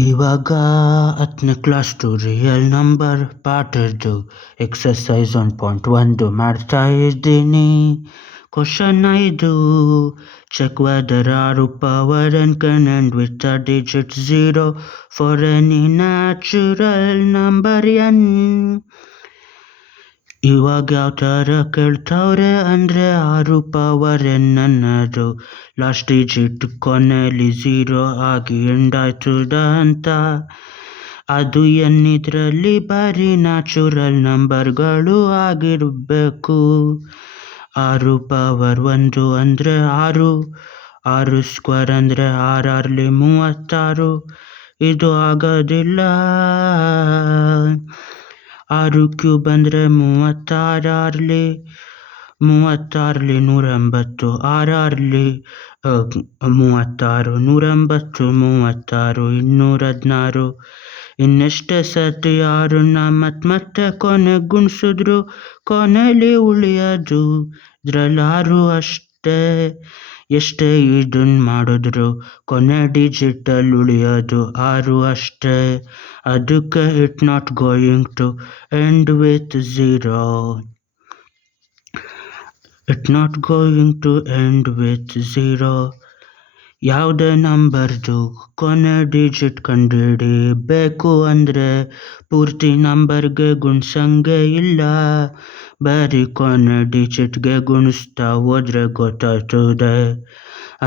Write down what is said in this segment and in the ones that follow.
ಇವಾಗ 10ನೇ ಕ್ಲಾಸ್ದು real number ಪಾಠದ್ದು exercise 1.1 ಮಾಡ್ತಾ ಇದ್ದೀನಿ. ಕ್ವಶನ್ 5. ಚೆಕ್ ವೆದರ್ ಆರು power and can end with the digit 0 for any natural number n. ಇವಾಗ ಯಾವ ಥರ ಕೇಳ್ತವ್ರೆ ಅಂದರೆ 6 ಪವರ್ n ಅನ್ನೋದು ಲಾಸ್ಟ್ ಡಿಜಿಟ್ ಕೊನೆಯಲ್ಲಿ 0 ಆಗಿ ಎಂಡ್ ಆಯ್ತದ ಅಂತ. ಅದು n ಇದರಲ್ಲಿ ಬರೀ ನ್ಯಾಚುರಲ್ ನಂಬರ್ಗಳು ಆಗಿರಬೇಕು. 6 ಪವರ್ 1 ಅಂದರೆ 6, 6 ಸ್ಕ್ವೇರ್ ಅಂದರೆ 6 36. ಇದು ಆಗೋದಿಲ್ಲ. 6 ಕ್ಯೂಬ್ ಅಂದರೆ 36, 36 180, 6 36, 180, 36, 216. ಇನ್ನೆಷ್ಟೇ ಸತಿ 6ನ್ನ ಮತ್ತೆ ಕೊನೆಗೆ ಗುಣಿಸಿದ್ರು ಕೊನೆಯಲ್ಲಿ ಉಳಿಯೋದು ಇದ್ರಲ್ಲಿ 6 ಅಷ್ಟೇ. ಎಷ್ಟೇ ಇದನ್ನ ಮಾಡಿದ್ರು ಕೊನೆ ಡಿಜಿಟಲ್ಲಿ ಉಳಿಯೋದು 6 ಅಷ್ಟೇ. ಅದಕ್ಕೆ it not going to end with 0. It not going to end with 0. ಯಾವುದೇ ನಂಬರ್ದು ಕೊನೆ ಡಿಜಿಟ್ ಕಂಡುಹಿಡಿಬೇಕು ಅಂದರೆ ಪೂರ್ತಿ ನಂಬರ್ಗೆ ಗುಣಿಸಂಗೆ ಇಲ್ಲ, ಬರೀ ಕೊನೆ ಡಿಜಿಟ್ಗೆ ಗುಣಿಸ್ತಾ ಹೋದ್ರೆ ಗೊತ್ತಾಗ್ತದೆ.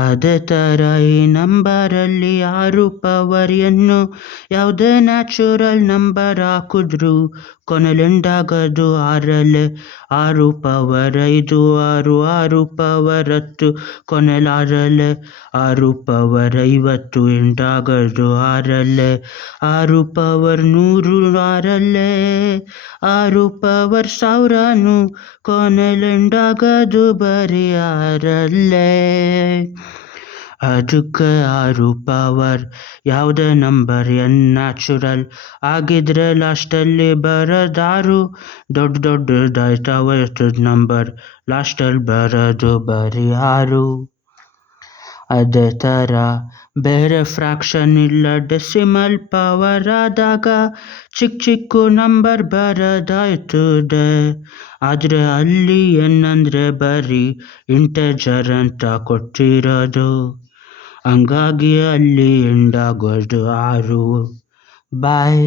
ಅದೇ ಥರ ಈ ನಂಬರಲ್ಲಿ 6 ಪವರ್ n ಯಾವುದೇ ನ್ಯಾಚುರಲ್ ನಂಬರ್ ಹಾಕಿದ್ರು ಕೊನೆಯಲ್ಲಿ ಎಂಡ್ ಆಗೋದು 6ರಲ್ಲೇ. 6 ಪವರ್ 5, 6, 6 ಪವರ್ 10 ಕೊನೆಯಲ್ಲಿ 6ರಲ್ಲೇ. 6 ಪವರ್ 50 ಎಂಡ್ ಆಗೋದು 6ರಲ್ಲೇ. 6 ಪವರ್ 100 6ರಲ್ಲೇ. 6 ಪವರ್ 1000 ಕೊನೆಯಲ್ಲಿ ಎಂಡ್ ಆಗೋದು ಬರೀ 6ರಲ್ಲೇ. ಅದಕ್ಕೆ 6 ಪವರ್ ಯಾವುದೇ ನಂಬರ್ n ನ್ಯಾಚುರಲ್ ಆಗಿದ್ರೆ ಲಾಸ್ಟಲ್ಲಿ ಬರೋದು 6. ದೊಡ್ಡದಾಯ್ತಾ ಹೋಯ್ತದ ನಂಬರ್ ಲಾಸ್ಟಲ್ಲಿ ಬರೋದು ಬರೀ 6. ಅದೇ ಥರ ಬೇರೆ ಫ್ರಾಕ್ಷನ್ ಇಲ್ಲ ಡೆಸಿಮಲ್ ಪವರ್ ಆದಾಗ ಚಿಕ್ಕ ನಂಬರ್ ಬರೋದಾಯ್ತದೆ. ಆದರೆ ಅಲ್ಲಿ n ಅಂದರೆ ಬರೀ ಇಂಟೆಜರ್ ಅಂತ ಕೊಟ್ಟಿರೋದು, ಹಂಗಾಗಿ ಅಲ್ಲಿ ಎಂಡ್ ಆಗೋದು 6. ಬಾಯ್.